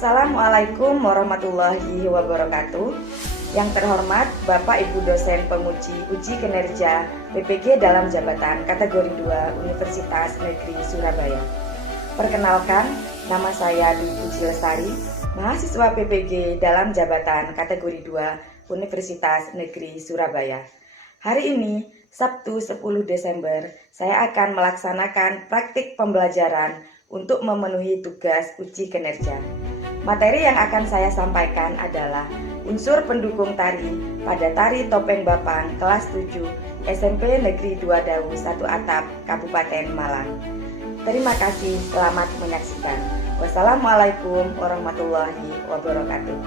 Assalamualaikum warahmatullahi wabarakatuh. Yang terhormat Bapak Ibu dosen penguji uji kinerja PPG dalam jabatan kategori 2 Universitas Negeri Surabaya. Perkenalkan, nama saya Dwi Puji Lestari, mahasiswa PPG dalam jabatan kategori 2 Universitas Negeri Surabaya. Hari ini, Sabtu 10 Desember, saya akan melaksanakan praktik pembelajaran untuk memenuhi tugas uji kinerja. Materi yang akan saya sampaikan adalah unsur pendukung tari pada tari topeng Bapang kelas 7 SMP Negeri 2 Dawu 1 Atap, Kabupaten Malang. Terima kasih, selamat menyaksikan. Wassalamualaikum warahmatullahi wabarakatuh.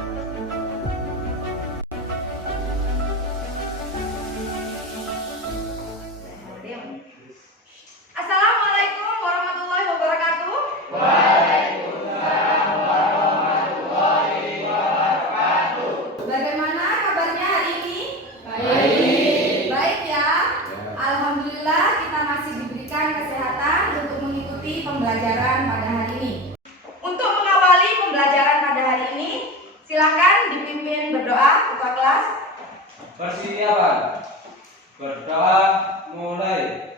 Assalamualaikum warahmatullahi wabarakatuh. Waalaikumsalam warahmatullahi wabarakatuh. Bagaimana kabarnya hari ini? Baik. Baik ya. Alhamdulillah kita masih diberikan kesehatan untuk mengikuti pembelajaran pada hari ini. Untuk mengawali pembelajaran pada hari ini, silakan dipimpin berdoa ketua kelas. Persiapan. Berdoa mulai.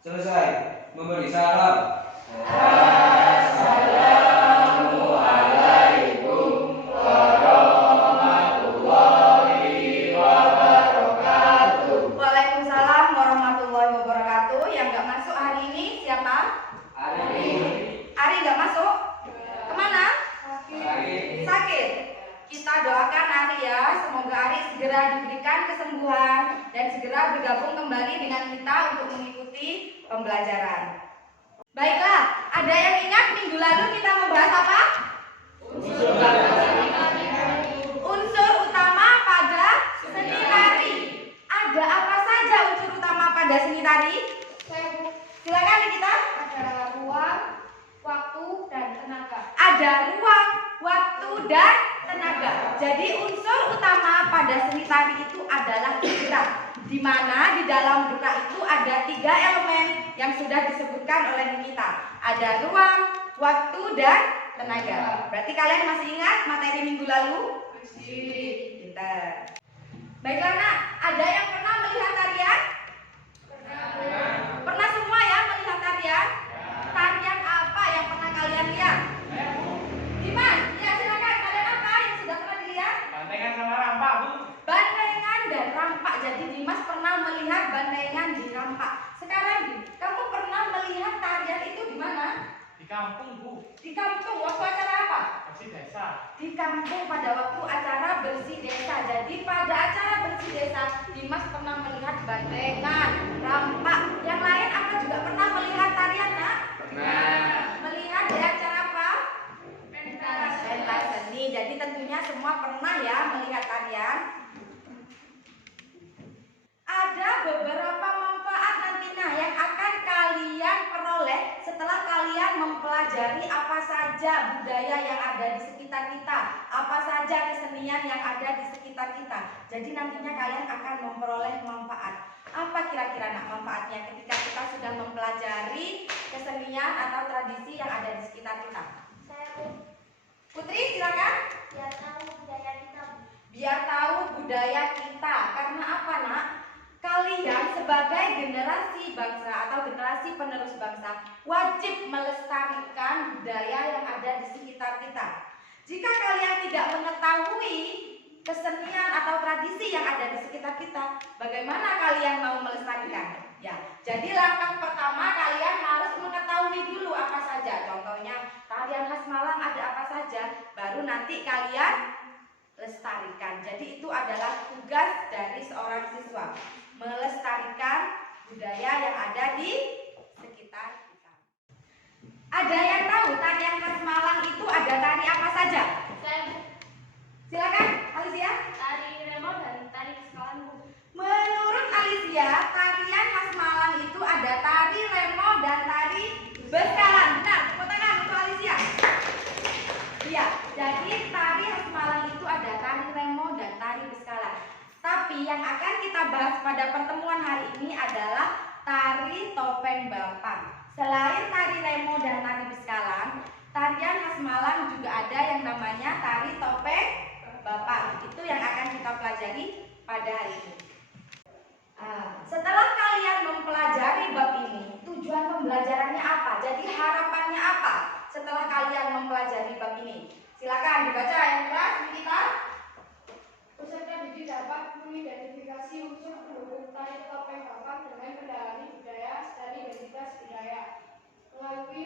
Selesai. Memberi salam. Assalamualaikum warahmatullahi wabarakatuh. Waalaikumsalam warahmatullahi wabarakatuh. Yang nggak masuk hari ini siapa? Ari nggak masuk? Kemana? Sakit. Kita doakan Ari ya, semoga Ari segera diberikan kesembuhan dan segera bergabung kembali dengan kita untuk mengikuti pembelajaran. Baiklah, ada yang ingat minggu lalu kita membahas apa? Unsur utama pada seni tari. Ada apa saja unsur utama pada seni tari? Silakan kita. Ada ruang, waktu, dan tenaga. Ada ruang, waktu, dan tenaga. Jadi unsur utama pada seni tari itu adalah gerak, di mana di dalam gerak itu ada 3 elemen yang sudah disebutkan oleh Nikita. Ada ruang, waktu, dan tenaga. Berarti kalian masih ingat materi minggu lalu? Masih. Pintar. Baiklah nak, ada yang pernah melihat tarian? Pernah semua ya melihat tarian? Tarian apa yang pernah kalian lihat? Dimas, ya silakan. Kalian apa yang sudah pernah dilihat? Bantengan sama rampak, Bu. Bantengan dan rampak. Jadi Dimas pernah melihat bantengan di rampak. Sekarang kamu pernah melihat tarian itu di mana? Di kampung, Bu. Di kampung. Waktu acara apa? Bersih desa. Di kampung pada waktu acara bersih desa. Jadi pada acara bersih desa Dimas pernah melihat bantengan, rampak. Yang lain apa juga pernah melihat tarian nak? Pernah. Melihat di acara apa? Pentas seni. Jadi tentunya semua pernah ya melihat tarian. Ada beberapa manfaat nantinya yang akan kalian peroleh setelah kalian mempelajari apa saja budaya yang ada di sekitar kita, apa saja kesenian yang ada di sekitar kita. Jadi nantinya kalian akan memperoleh manfaat. Apa kira-kira nak manfaatnya ketika kita sudah mempelajari kesenian atau tradisi yang ada di sekitar kita? Putri silakan. Biar tahu budaya kita. Biar tahu budaya kita. Karena apa nak? Kalian sebagai generasi bangsa atau generasi penerus bangsa wajib melestarikan budaya yang ada di sekitar kita. Jika kalian tidak mengetahui kesenian atau tradisi yang ada di sekitar kita, bagaimana kalian mau melestarikan? Ya, jadi langkah pertama kalian harus mengetahui dulu apa saja. Contohnya tarian khas Malang ada apa saja, baru nanti kalian lestarikan. Jadi itu adalah tugas dari seorang siswa, melestarikan budaya yang ada di sekitar kita. Ada yang tahu tarian khas Malang itu ada tari apa saja? Silakan, Alicia. Tari remo dan tari keskalan, Bu. Menurut Alicia, tarian khas Malang itu ada tari remo dan tari beskalan. Benar, tepuk tangan untuk Alicia. Iya, jadi tari khas Malang itu ada tari remo dan tari beskalan. Tapi yang akan kita bahas pada pertemuan hari ini adalah tari topeng Bapang. Selain tari remo dan tari biskalan, tarian khas Malang juga ada yang namanya tari topeng Bapak. Itu yang akan kita pelajari pada hari ini. Setelah kalian mempelajari bab ini, tujuan pembelajarannya apa? Jadi harapannya apa setelah kalian mempelajari bab ini? Silakan dibaca yang keras, kita. Peserta didik dapat mengidentifikasi unsur pendukung tari topeng Bapak dengan mendalami budaya dan identitas budaya melalui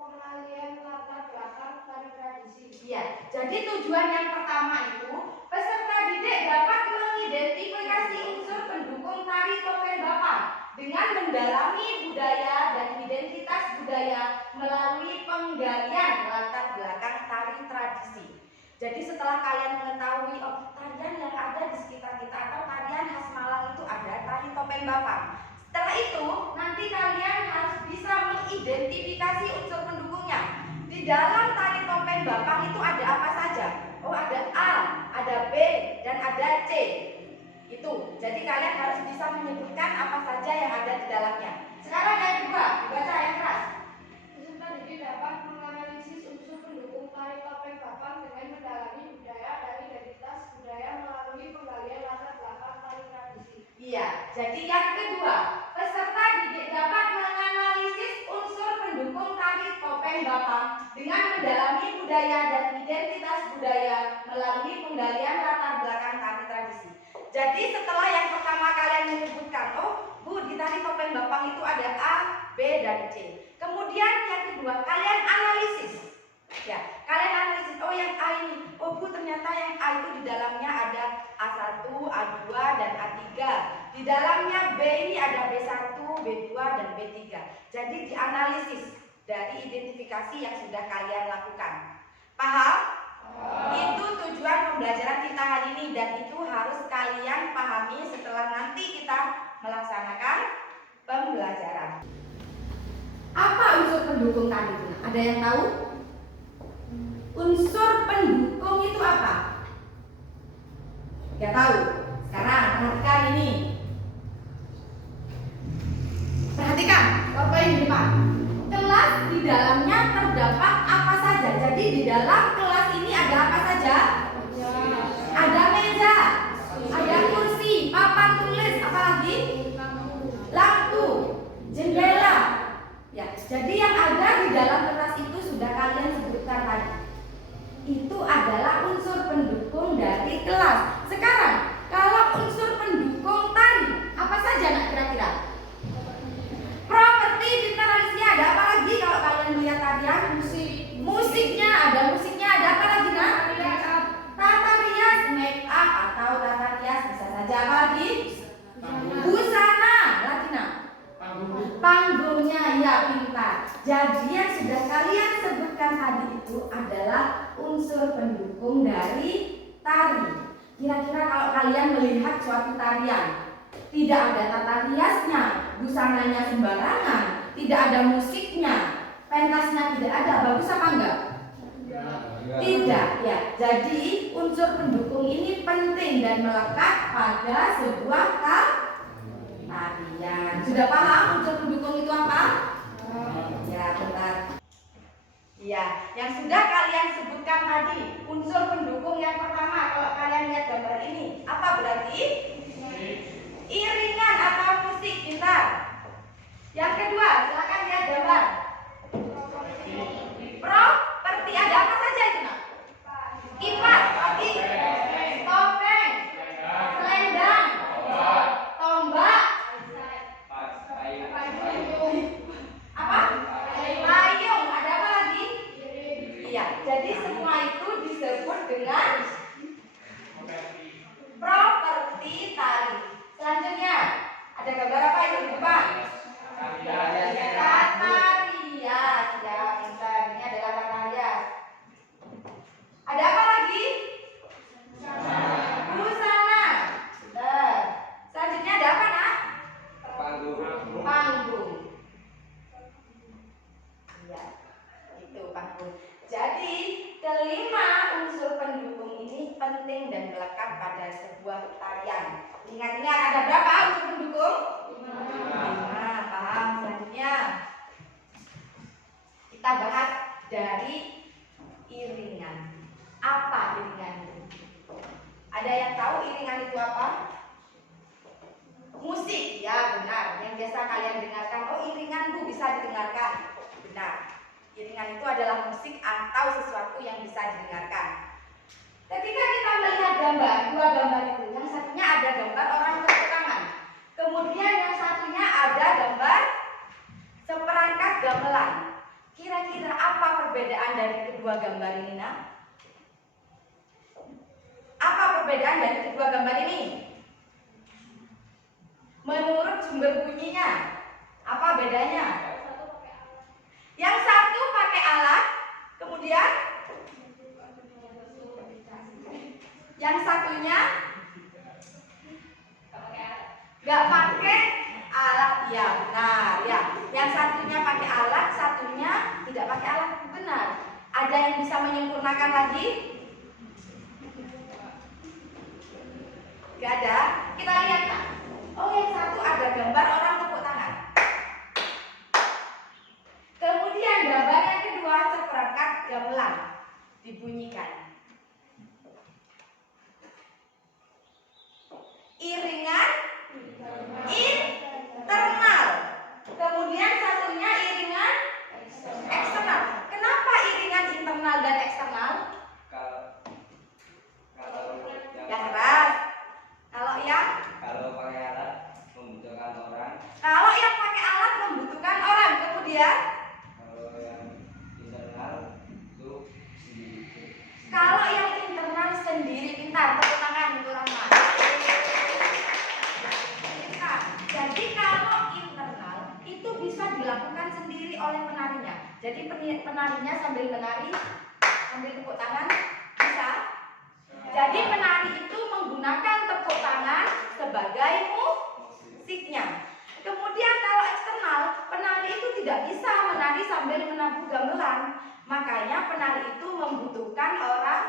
pengalian latar belakang tari tradisi. Iya, jadi tujuan yang pertama itu peserta didik dapat mengidentifikasi unsur pendukung tari topeng Bapak dengan mendalami budaya dan identitas budaya melalui penggalian latar belakang tari tradisi. Jadi setelah kalian mengetahui tarian yang ada di sekitar kita atau tarian khas Malang itu ada tari topeng Bapak. Setelah itu nanti kalian harus bisa mengidentifikasi unsur pendukungnya. Di dalam tari topeng Bapak itu ada apa saja? Oh, ada A, ada B, dan ada C. Itu. Jadi kalian harus bisa menyebutkan apa saja yang ada di dalamnya. Sekarang yang kedua, dibaca yang keras. Peserta didik dapat menganalisis unsur pendukung tari topeng Bapak dengan mendalami budaya dan identitas budaya melalui penggalian latar belakang tari tradisi. Iya, jadi yang kedua, peserta didik dapat menganalisis unsur pendukung tari topeng Bapak dengan mendalami budaya dan identitas budaya melalui penggalian latar belakang tari tradisi. Jadi setelah yang pertama kalian menyebutkan, oh Bu, di tari topeng Bapak itu ada A, B, dan C. Kemudian yang kedua, kalian analisis. Ya, kalian analisis, oh yang A ini, oh Bu, ternyata yang A itu di dalamnya ada A1, A2, dan A3. Di dalamnya B ini ada B1, B2, dan B3. Jadi dianalisis dari identifikasi yang sudah kalian lakukan. Paham? Itu tujuan pembelajaran kita hari ini dan itu harus kalian pahami setelah nanti kita melaksanakan pembelajaran. Apa unsur pendukung tadi itu? Ada yang tahu? Unsur pendukung itu apa? Gak tahu? Sekarang perhatikan ini. Perhatikan, apa yang di depan? Kelas di dalamnya terdapat apa saja? Jadi di dalam kelas ini ada apa saja? Ada meja, ada kursi, papan tulis, apa lagi? Lampu, jendela. Ya, jadi yang ada di dalam kelas itu sudah kalian sebutkan tadi. Itu adalah unsur pendukung dari kelas. Sekarang, kalau unsur pendukung tari, apa saja nak kira-kira? Properti di tradisinya ada apa lagi kalau kalian melihat tarian? Musiknya, ada apa lagi nak? Tata rias, make up atau tata rias bisa saja apa lagi? Busana, lagi nak? Panggungnya, ya pintar. Jadi yang sudah kalian sebutkan tadi itu adalah unsur pendukung dari tari. Kira-kira kalau kalian melihat suatu tarian, tidak ada tata riasnya, busananya sembarangan, tidak ada musiknya, pentasnya tidak ada, bagus apa enggak? Tidak, ya. Jadi unsur pendukung ini penting dan melekat pada sebuah tarian. Sudah paham unsur pendukung itu apa? Ya, bentar. Ya, yang sudah kalian sebutkan tadi, unsur pendukung yang pertama kalau kalian lihat gambar ini, apa berarti? Iringan atau musik, pintar. Yang kedua, silakan lihat gambar. Properti ada apa saja itu nak? Kipas, topeng, selendang, tombak, apa? Payung, ada apa lagi? Iya, jadi semua itu disebut dengan properti tari. Selanjutnya, ada gambar apa itu di depan? Tata rias, ya pintar. Ini adalah tata rias. Ada apa lagi? Busana. Benar. Selanjutnya ada apa nak? Panggung. Iya, itu panggung. Jadi kelima unsur pendukung ini penting dan melekat pada sebuah tarian. Ingat-ingat ada berapa unsur pendukung? 5. Paham. Selanjutnya Kita bahas dari iringan. Apa iringan itu? Ada yang tahu iringan itu apa? Musik, ya benar. Yang biasa kalian dengarkan. Oh, iringan Bu bisa didengarkan. Benar. Iringan itu adalah musik atau sesuatu yang bisa didengarkan. Ketika kita melihat gambar, dua gambar itu, yang satunya ada gambar orang tepuk tangan. Kemudian yang satunya ada gambar seperangkat gamelan. Kira-kira apa perbedaan dari kedua gambar ini, Nak? Apa perbedaan dari kedua gambar ini? Menurut sumber bunyinya, apa bedanya? Yang satu pakai alat, kemudian yang satunya nggak pakai alat. Ya benar ya. Yang satunya pakai alat, satunya tidak pakai alat. Benar. Ada yang bisa menyempurnakan lagi? Gak ada. Kita lihat Kak. Oh, yang satu ada gambar orang tepuk tangan. Kemudian gambar yang kedua seperangkat gamelan dibunyikan. Iringan internal. Kemudian satunya iringan eksternal. Kenapa iringan internal dan eksternal? Yang keras. Kalau pakai alat membutuhkan orang. Kalau yang pakai alat membutuhkan orang. Kemudian Kalau yang internal itu sendiri. kalau yang internal sendiri. Pintar, tepuk tangan untuk Rahmat. Pintar. Jadi kalau internal itu bisa dilakukan sendiri oleh penarinya. Jadi penarinya sambil menari, sambil tepuk tangan, bisa. Jadi penari itu menggunakan tepuk tangan sebagai musiknya. Kemudian kalau eksternal, penari itu tidak bisa menari sambil menabuh gamelan. Makanya penari itu membutuhkan orang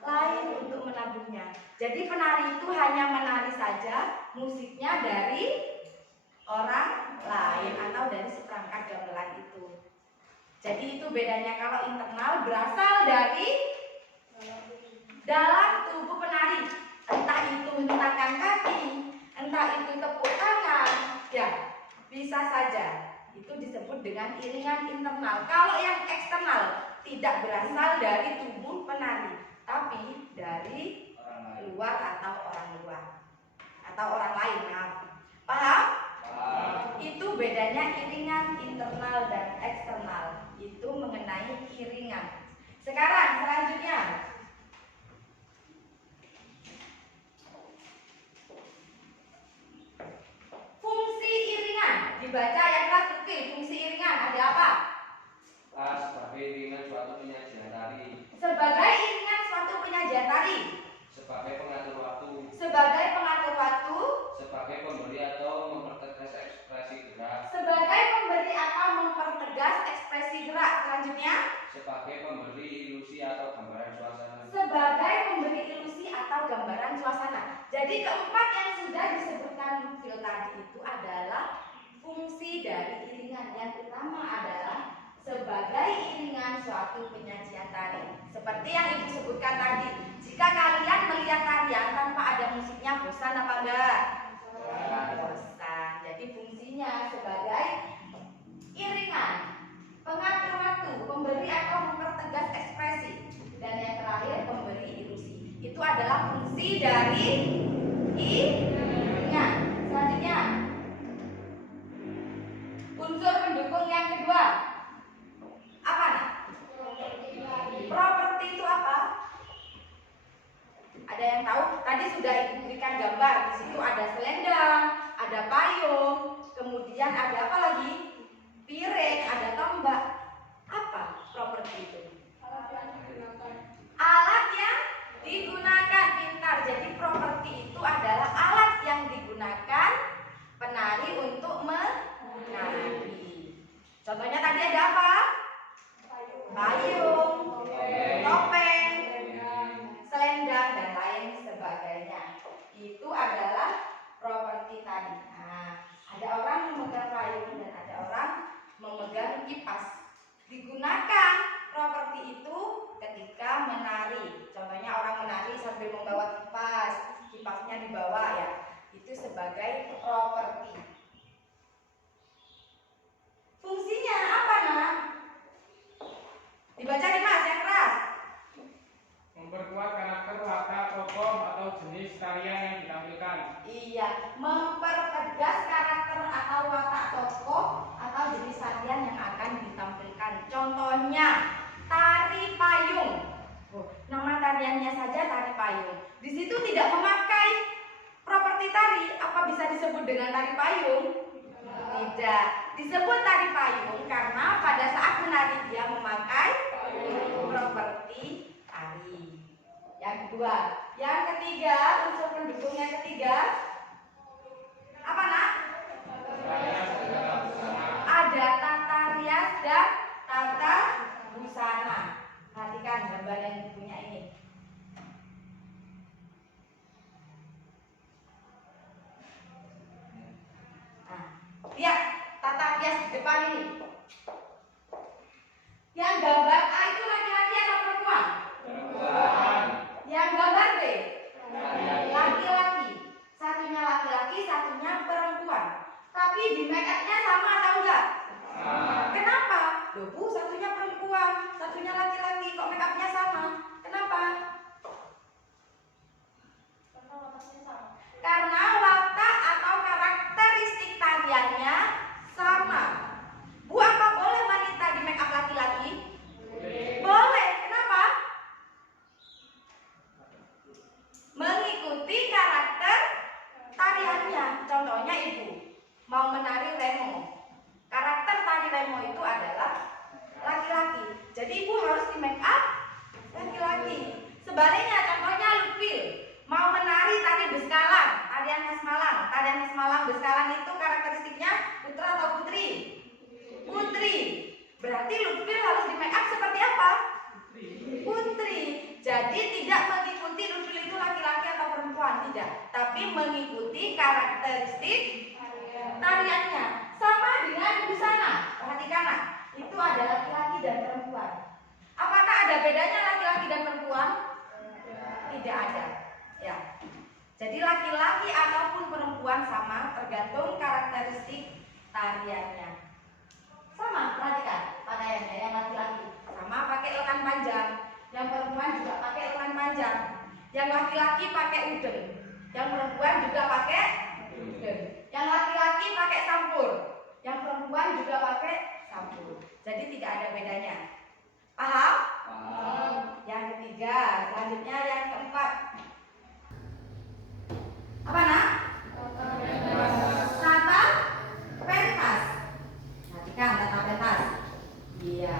lain untuk menabuhnya. Jadi penari itu hanya menari saja, musiknya dari orang lain atau dari seperangkat gamelan itu. Jadi itu bedanya. Kalau internal berasal dari dalam tubuh penari, entah itu hentakan kaki, entah itu tepuk tangan, ya bisa saja. Itu disebut dengan iringan internal. Kalau yang eksternal tidak berasal dari tubuh penari, tapi dari Orang lain. luar atau orang luar atau orang lain. Nah, paham? Itu bedanya iringan internal dan eksternal. Itu mengenai iringan. Sekarang selanjutnya, fungsi iringan. Dibaca yang keras betul. Fungsi iringan ada apa? Sebagai iringan suatu penyajian tari. Sebagai iringan suatu penyajian tari. Sebagai pengatur waktu. Sebagai pengatur waktu. Sebagai pemberi atau mempertegas ekspresi gerak. Sebagai pemberi atau mempertegas ekspresi gerak. Selanjutnya, Sebagai pemberi ilusi atau gambaran suasana. sebagai pemberi ilusi atau gambaran suasana. Jadi keempat yang sudah disebutkan Phil tadi itu adalah fungsi dari iringan. Yang utama adalah sebagai iringan suatu penyajian tari. Seperti yang Ibu sebutkan tadi, jika kalian melihat tarian tanpa ada musiknya, bosan apa enggak? Bosan. Jadi fungsinya sebagai iringan, pengatur waktu, pemberi atau mempertegas ekspresi, dan yang terakhir pemberi ilusi. Itu adalah fungsi dari iringan. Selanjutnya, unsur pendukung yang kedua apa nih? Properti itu apa? Ada yang tahu? Tadi sudah Ibu berikan gambar. Di situ ada selendang, ada payung, kemudian ada apa lagi? Piring, ada tombak. Apa properti itu? Alat yang digunakan. Pintar. Jadi properti itu adalah alat yang digunakan penari untuk menari. Contohnya tadi ada apa? Payung, topeng, selendang, dan lain sebagainya. Itu adalah properti tadi. Nah, ada orang memegang payung dan ada orang memegang kipas. Digunakan pas-nya di bawah ya. Itu sebagai properti. Fungsinya apa, Nak? Dibacain Mas yang keras. Memperkuat karakter watak tokoh atau jenis tarian yang ditampilkan. Iya, mempertegas karakter atau watak tokoh atau jenis tarian yang akan ditampilkan. Contohnya, tari payung. Oh, nama tariannya saja tari payung. Di situ tidak memakai properti tari. Apa bisa disebut dengan tari payung? Tidak. Disebut tari payung karena pada saat menari dia memakai properti tari. Yang kedua, yang ketiga, unsur pendukung yang ketiga apa, Nak? Ada tata rias dan tata busana. Perhatikan gambar yang punya ini. Nah, lihat tata rias di depan ini. Yang gambar A itu laki-laki atau perempuan? Yang gambar B? Laki-laki. Satunya laki-laki, satunya perempuan. Tapi di make up-nya sama atau enggak? Kenapa? Loh Bu, satunya perempuan, satunya laki-laki, kok make up-nya sama? Kenapa? Karena watak atau karakteristik tariannya sama. Bu, apa boleh wanita di make up laki-laki? Boleh. Kenapa? Mengikuti karakter tariannya. Contohnya ibu mau menari remo. Karakter tari remo itu adalah laki-laki. Jadi ibu harus di make up laki-laki. Sebaliknya contohnya Lutfil mau menari tari beskalan, tarian khas Malang. Tarian khas Malang beskalan itu karakteristiknya putra atau putri? Putri. Berarti Lutfil harus di make up seperti apa? Putri. Jadi tidak mengikuti Lutfil itu laki-laki atau perempuan, tidak, tapi mengikuti karakteristik tariannya. Sama dengan busana. Perhatikan, Nak, itu ada laki-laki dan perempuan. Apakah ada bedanya laki-laki dan perempuan? Tidak ada. Ya. Jadi laki-laki ataupun perempuan sama, tergantung karakteristik tariannya. Sama, perhatikan pakaiannya. Yang laki-laki sama pakai lengan panjang, yang perempuan juga pakai lengan panjang. Yang laki-laki pakai udeng, yang perempuan juga pakai udeng. Yang laki-laki pakai sampur, yang perempuan juga pakai sampur. Jadi tidak ada bedanya. Paham? Paham. Yang ketiga, selanjutnya yang keempat. Apa, Nak? Tata pentas. Perhatikan tata pentas. Iya.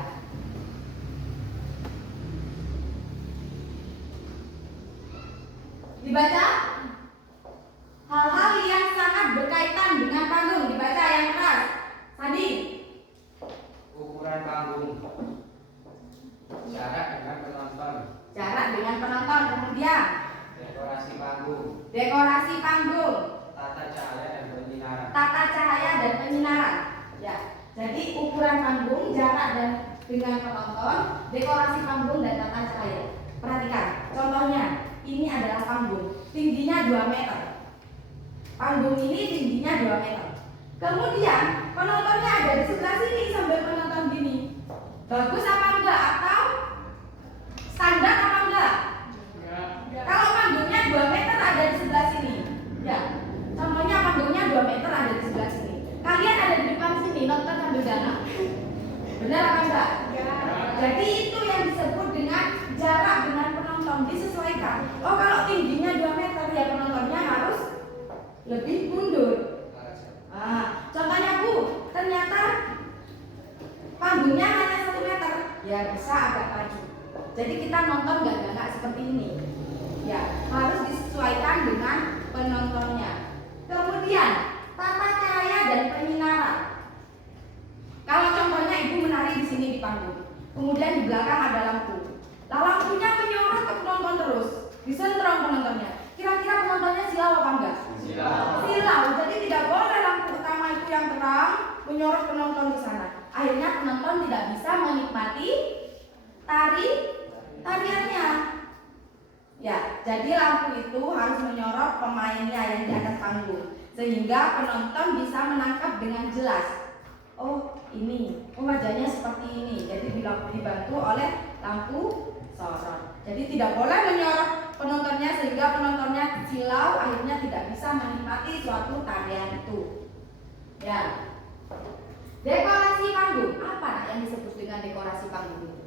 Dibaca hal-hal yang sangat berkaitan dengan panggung. Dibaca yang keras. Sandi. Ukuran panggung. Jarak dengan penonton. Jarak dengan penonton. Kemudian Dekorasi panggung. dekorasi panggung. Tata cahaya dan penyinaran. Tata cahaya dan penyinaran. Ya. Jadi ukuran panggung, jarak dan dengan penonton, dekorasi panggung dan tata cahaya. Perhatikan. Contohnya, ini adalah panggung. Tingginya 2 meter. Panggung ini tingginya 2 meter. Kemudian penontonnya ada di sebelah sini sambil penonton gini. Bagus apa enggak? Atau standar apa enggak? Kalau panggungnya 2 meter ada di sebelah sini. Ya. Contohnya panggungnya 2 meter ada di sebelah sini. Kalian ada di depan sini nonton sambil dana. Benar apa enggak? Jadi itu yang disebut dengan jarak dengan penonton, disesuaikan. Oh, kalau tingginya 2 meter ya penontonnya harus lebih mundur. Contohnya Bu, ternyata panggungnya hanya 1 meter, ya bisa agak maju. Jadi kita nonton nggak seperti ini. Ya, harus disesuaikan dengan penontonnya. Kemudian tata cahaya dan penyinaran. Kalau contohnya ibu menari di sini di panggung, kemudian di belakang ada lampu. Nah, lampunya menyorot ke penonton terus, disentrong penontonnya. Kira-kira penontonnya silau apa enggak? Silau. Jadi tidak boleh lampu utama itu yang terang menyorot penonton ke sana. Akhirnya penonton tidak bisa menikmati tariannya. Ya, jadi lampu itu harus menyorot pemainnya yang di atas panggung sehingga penonton bisa menangkap dengan jelas. Oh ini, oh wajahnya seperti ini. Jadi dibantu oleh lampu sorot. Jadi tidak boleh menyorot penontonnya sehingga penontonnya silau, akhirnya tidak bisa menikmati suatu tarian itu. Ya. Dekorasi panggung, apa nak yang disebut dengan dekorasi panggung itu?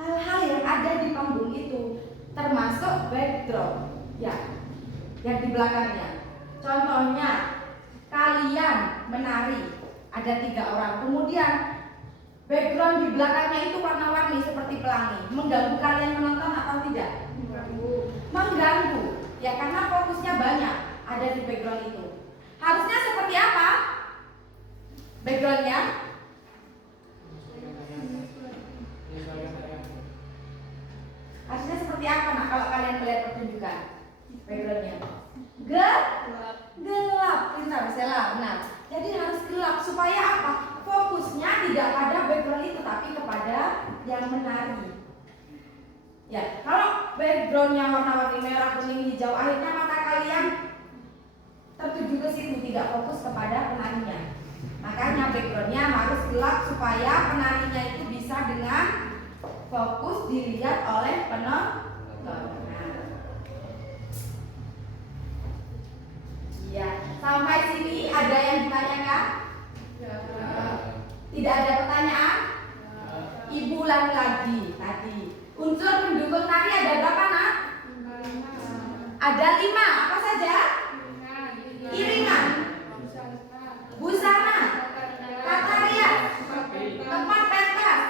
Hal-hal yang ada di panggung itu termasuk backdrop, ya, yang di belakangnya. Contohnya, kalian menari, ada 3 orang, kemudian background di belakangnya itu warna-warni seperti pelangi, mengganggu kalian menonton atau tidak? Mengganggu, ya karena fokusnya banyak ada di background itu. Harusnya seperti apa backgroundnya? Harusnya seperti apa nak kalau kalian melihat pertunjukan backgroundnya? Gelap, pintar, Sela, benar. Jadi harus gelap supaya apa? Fokusnya tidak pada background itu tapi kepada yang menari. Ya, kalau backgroundnya warna-warni merah, kuning, hijau, akhirnya mata kalian tertuju ke situ, tidak fokus kepada penarinya. Makanya backgroundnya harus gelap supaya penarinya itu bisa dengan fokus dilihat oleh penonton. Iya, sampai sini ada yang ditanyakan? Tidak ada pertanyaan? Ibu ulangi lagi tadi. Unsur pendukung tari ada berapa nak? Ada 5. Apa saja? Iringan, busana, tata rias, tempat pentas,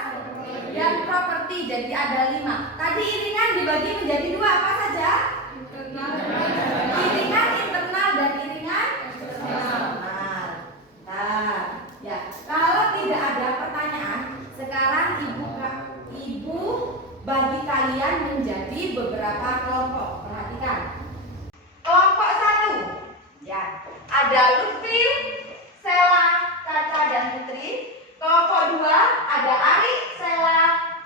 dan properti. Jadi ada 5. Tadi iringan dibagi menjadi 2. Apa saja? Iringan internal dan iringan eksternal. Nah, ya. Kalau tidak ada pertanyaan, sekarang ibu bagi kalian menjadi beberapa kelompok. Perhatikan. Kelompok 1. Ya, ada Lutfi, Sela, Caca, dan Putri. Kelompok 2 ada Ari, Sela,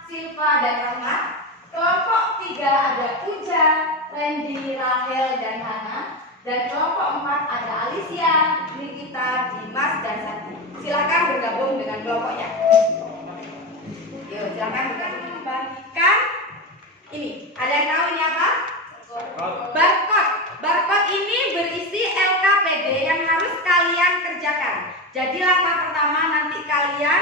Silva, dan Rahmat. Kelompok 3 ada Puja, Randy, Rahel, dan Hana. Dan kelompok 4 ada Alicia, Nikita, Dimas, dan Santi. Silakan bergabung dengan kelompoknya. Yuk, silakan membagikan. Ini, ada yang tahu ini apa? Barcode. Barcode ini berisi LKPD yang harus kalian kerjakan. Jadi langkah pertama nanti kalian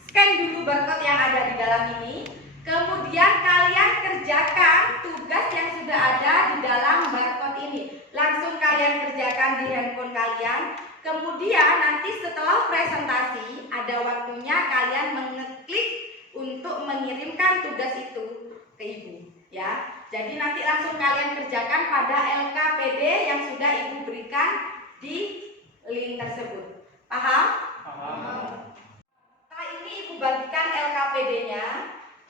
scan dulu barcode yang ada di dalam ini. Kemudian kalian kerjakan tugas yang sudah ada di dalam barcode ini. Langsung kalian kerjakan di handphone kalian. Kemudian nanti setelah presentasi ada waktunya kalian mengeklik untuk mengirimkan tugas itu ke ibu, ya. Jadi nanti langsung kalian kerjakan pada LKPD yang sudah ibu berikan di link tersebut. Paham? Paham. Setelah ini ibu bagikan LKPD-nya,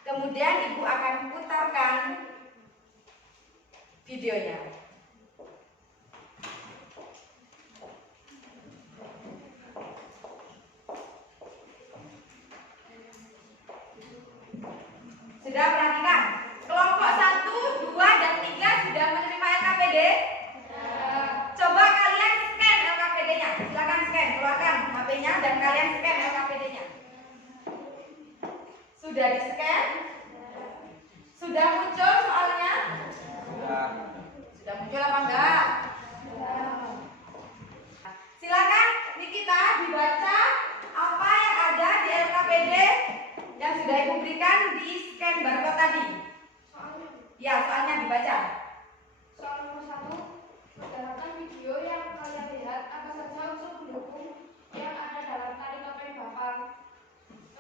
kemudian ibu akan putarkan videonya. Sudah perhatikan? Kelompok 1, 2, dan 3 sudah menerima LKPD? Coba kalian scan LKPD-nya. Silakan scan, keluarkan HP-nya dan kalian scan LKPD-nya. Sudah di-scan? Sudah muncul soalnya? Sudah muncul apa enggak? Silakan Nikita dibaca apa yang ada di LKPD yang sudah ibu berikan di scan barcode tadi. Ya, soalnya dibaca. Soal nomor 1, berdasarkan video yang kalian lihat, apa saja unsur pendukung yang ada dalam tari topeng Bapang?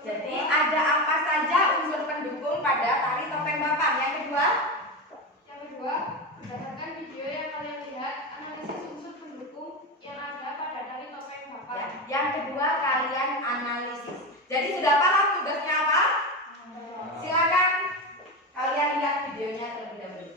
Jadi ada apa saja unsur pendukung pada tari topeng Bapang? Yang kedua, berdasarkan video yang kalian lihat, analisis unsur pendukung yang ada pada tari topeng Bapang. ya, yang kedua kalian analisis. Jadi sudah paham tugasnya apa? Silakan kalian lihat videonya terlebih dahulu.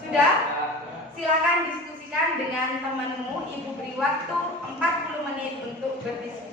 Sudah? Silakan diskusikan dengan temanmu. Ibu beri waktu 40 menit untuk berdiskusi.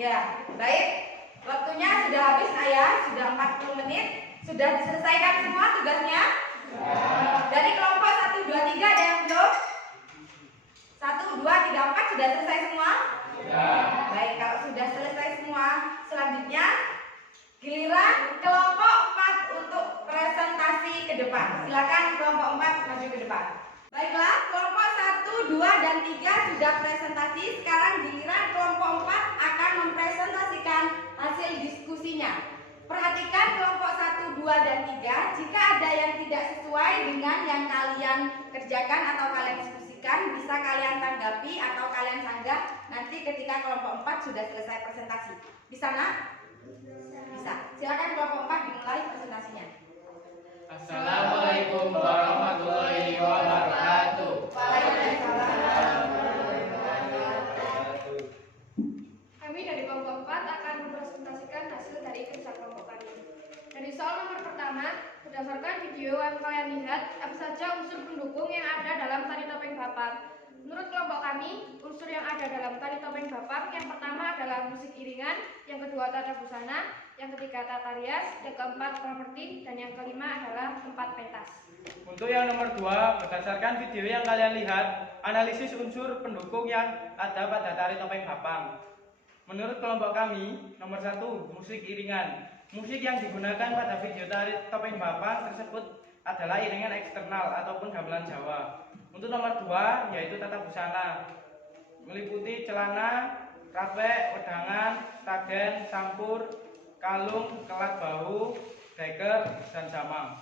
Ya, baik. Waktunya sudah habis, Ayah. Sudah 40 menit. Sudah diselesaikan semua tugasnya? Dari kelompok 1, 2, 3 ada yang belum? 1, 2, 3, 4 sudah selesai semua? Baik, kalau sudah selesai semua, selanjutnya giliran kelompok 4 untuk presentasi ke depan. Silakan kelompok 4 maju ke depan. Baiklah, kelompok 1, 2, dan 3 sudah presentasi. Sekarang giliran kelompok 4 akan mempresentasikan hasil diskusinya. Perhatikan kelompok 1, 2, dan 3. Jika ada yang tidak sesuai dengan yang kalian kerjakan atau kalian diskusikan, bisa kalian tanggapi atau kalian sanggah nanti ketika kelompok 4 sudah selesai presentasi. Bisa, nak? Bisa. Silakan kelompok 4 dimulai presentasinya. Assalamualaikum warahmatullahi wabarakatuh. Waalaikumsalam. Kami dari kelompok 4 akan mempresentasikan hasil dari kerja kelompok kami. Dari soal nomor pertama, berdasarkan video yang kalian lihat, apa saja unsur pendukung yang ada dalam tari topeng Bapak? Menurut kelompok kami, unsur yang ada dalam tari topeng Bapak yang pertama adalah musik iringan, yang kedua tata busana, yang ketiga tata rias, yang keempat properti, dan yang kelima adalah tempat pentas. Untuk yang nomor 2, berdasarkan video yang kalian lihat, analisis unsur pendukung yang ada pada tari topeng Bapang. Menurut kelompok kami, nomor 1, musik iringan. Musik yang digunakan pada video tari topeng Bapang tersebut adalah iringan eksternal ataupun gamelan Jawa. Untuk nomor 2, yaitu tata busana, meliputi celana, rapek, wedangan, stagen, sampur, kalung, kelat bahu, deker, dan jamang.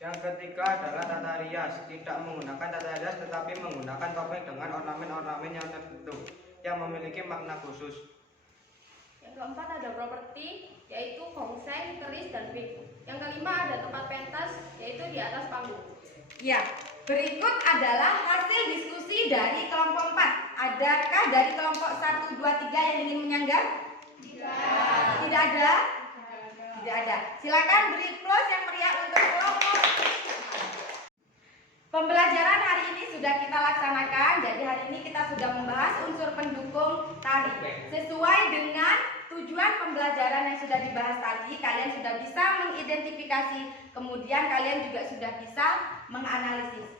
Yang ketiga adalah tata rias, tidak menggunakan tata rias tetapi menggunakan topeng dengan ornamen-ornamen yang tertentu yang memiliki makna khusus. Yang keempat ada properti, yaitu gongseng, keris, dan beat. Yang kelima ada tempat pentas, yaitu di atas panggung. Ya, berikut adalah hasil diskusi dari kelompok 4. Adakah dari kelompok 1, 2, 3 yang ingin menyanggah? Tidak ada? Tidak ada. Silakan beri close yang meriah untuk kelompok. Pembelajaran hari ini sudah kita laksanakan. Jadi hari ini kita sudah membahas unsur pendukung tari. Sesuai dengan tujuan pembelajaran yang sudah dibahas tadi, kalian sudah bisa mengidentifikasi, kemudian kalian juga sudah bisa menganalisis.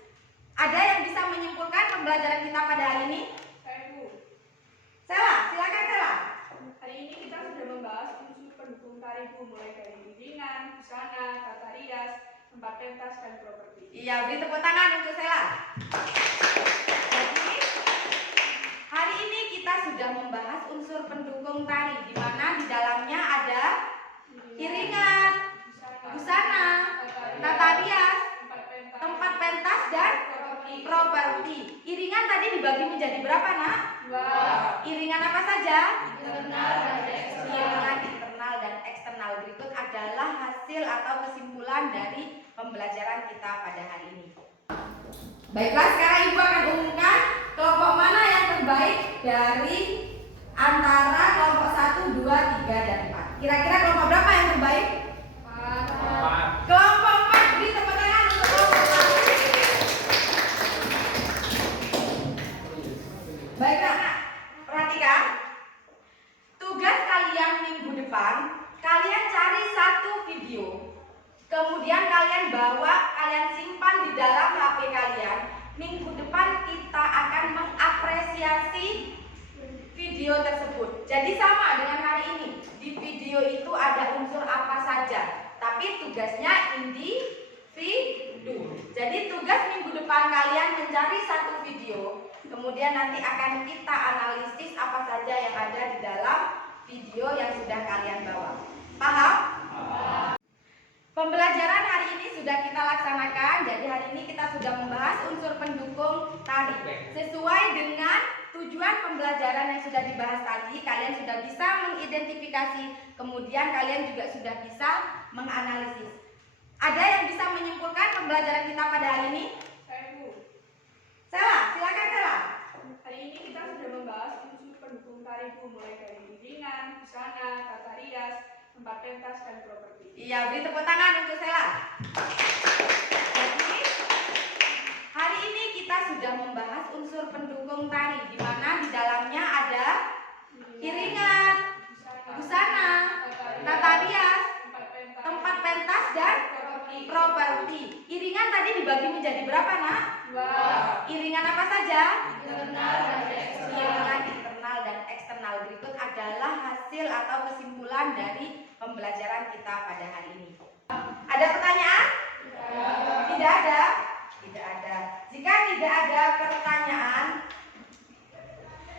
Ada yang bisa menyimpulkan pembelajaran kita pada hari ini? Saya Bu. Sela, silakan Sela. Hari ini kita sudah membahas unsur pendukung tari Bu, mulai dari iringan, busana, tata rias, tempat pentas, dan properti. Iya, beri tepuk tangan untuk Sela. Jadi, hari ini kita sudah membahas unsur pendukung tari, di mana di dalamnya ada iringan, busana, tata rias, tempat pentas, dan properti. Iringan tadi dibagi menjadi berapa, Nak? 2. Iringan apa saja? Internal dan eksternal. Iringan internal dan eksternal. Berikut adalah hasil atau kesimpulan dari pembelajaran kita pada hari ini. Baiklah, sekarang Ibu akan umumkan kelompok mana yang terbaik dari antara kelompok 1, 2, 3, dan 4. Kira-kira kelompok berapa yang terbaik? Kelompok 4. Beri tepuk tangan untuk kelompok 4. Baiklah, perhatikan. Tugas kalian minggu depan, kalian cari satu video. Kemudian kalian bawa, kalian simpan di dalam HP kalian. Minggu depan kita akan mengapresiasi video tersebut. Jadi sama dengan hari ini. Di video itu ada unsur apa saja, tapi tugasnya individu. Jadi tugas minggu depan kalian mencari satu video. Kemudian nanti akan kita analisis apa saja yang ada di dalam video yang sudah kalian bawa. Paham? Pembelajaran hari ini sudah kita laksanakan. Jadi hari ini kita sudah membahas unsur pendukung tari. Sesuai dengan tujuan pembelajaran yang sudah dibahas tadi, kalian sudah bisa mengidentifikasi, kemudian kalian juga sudah bisa menganalisis. Ada yang bisa menyimpulkan pembelajaran kita pada hari ini? Saya Bu. Sela, silakan Sela. Hari ini kita sudah membahas unsur pendukung tari Bu, mulai dari iringan, busana, tata rias, tempat pentas, dan properti. Iya, beri tepuk tangan untuk Sela. Jadi, hari ini kita sudah membahas unsur pendukung tari, di mana di dalamnya ada iringan, busana, tata rias, tempat pentas, dan properti. Iringan tadi dibagi menjadi berapa, Nak? 2. Iringan apa saja? Internal dan eksternal. Iringan internal dan eksternal. Berikut adalah hasil atau kesimpulan dari pembelajaran kita pada hari ini. Ada pertanyaan? Tidak ada? Tidak ada. Jika tidak ada pertanyaan,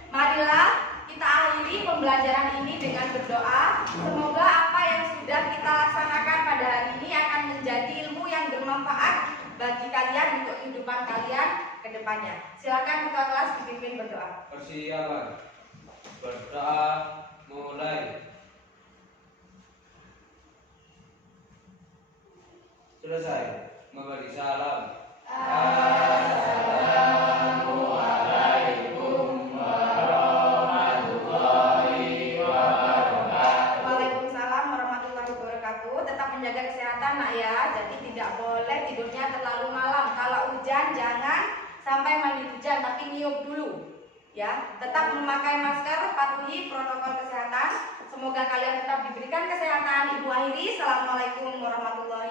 marilah kita akhiri pembelajaran ini dengan berdoa. Semoga apa yang sudah kita laksanakan pada hari ini akan menjadi ilmu yang bermanfaat bagi kalian untuk kehidupan kalian ke depannya. Silakan ketua kelas dipimpin berdoa. Persiapan. Berdoa mulai. Selesai. Memberi salam. Waalaikumsalam warahmatullahi wabarakatuh. Tetap menjaga kesehatan, Nak, ya. Jadi tidak boleh tidurnya terlalu malam. Kalau hujan jangan sampai mandi hujan, tapi niup dulu. Ya, tetap memakai masker, patuhi protokol kesehatan. Semoga kalian tetap diberikan kesehatan. Ibu akhiri. Assalamualaikum warahmatullahi